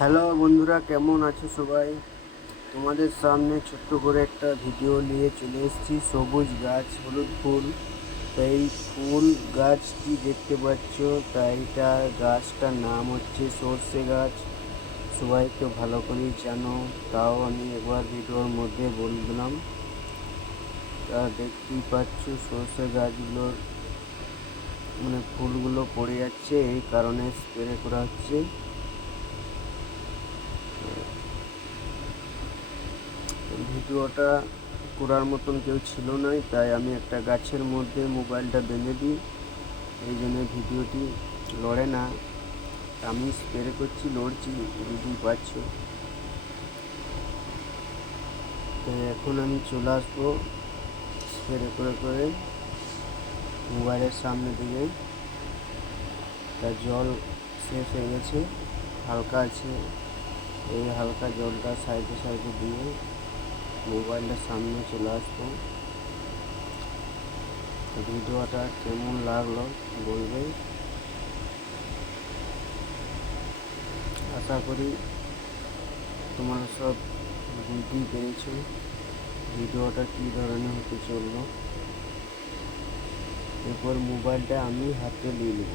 Hello বন্ধুরা, কেমন আছো সবাই? তোমাদের সামনে ছোট্ট করে একটা ভিডিও নিয়ে চলে এসেছি। সবুজ গাছ, হলুদ ফুল। তো এই ফুল গাছটি দেখতে পাচ্ছ, তাই এটা গাছটার নাম হচ্ছে সর্ষে গাছ। সবাই তো ভালো করেই জানো, তাও আমি একবার ভিডিওর মধ্যে বলে দিলাম। তা দেখতেই পাচ্ছ সর্ষে গাছগুলোর ফুলগুলো পড়ে যাচ্ছে, এই কারণে স্প্রে করা হচ্ছে। ভিডিওটা করার মতন কেউ ছিল না, তাই আমি একটা গাছের মধ্যে মোবাইলটা বেঁধে দিই, এই জন্য ভিডিওটি লড়ে না। আমি স্প্রে করছি, লড়ছি, বুঝতেই পারছো। তো এখন আমি চলে আসবো স্প্রে করে করে মোবাইলের সামনে দিকে। তা জল শেষ হয়ে গেছে, হালকা আছে, এই হালকা জলটা সাইডে সাইডে দিয়ে মোবাইলটার সামনে চলে আসবো। ভিডিওটা কেমন লাগলো বলবে। আশা করি তোমরা সব বুঝতেই পেরেছো ভিডিওটা কী ধরনের হতে চললো। এরপর মোবাইলটা আমি হাতে নিয়ে নেব।